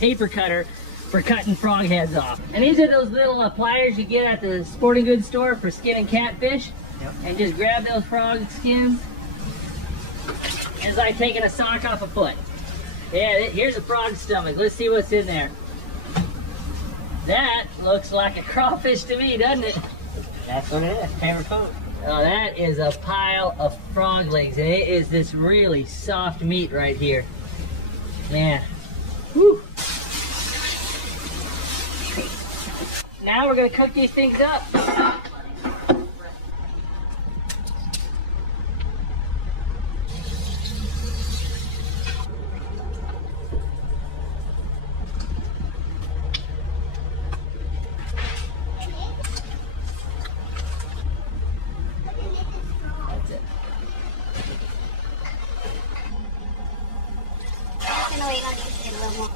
paper cutter for cutting frog heads off. And these are those little pliers you get at the sporting goods store for skinning catfish. Yep. And just grab those frog skins. It's like taking a sock off a foot. Yeah, here's a frog stomach. Let's see what's in there. That looks like a crawfish to me, doesn't it? That's what it is, paper food. Oh, that is a pile of frog legs, and it is this really soft meat right here. Man. Whew. Now we're gonna cook these things up. That's it. Ano yung natin sila mo?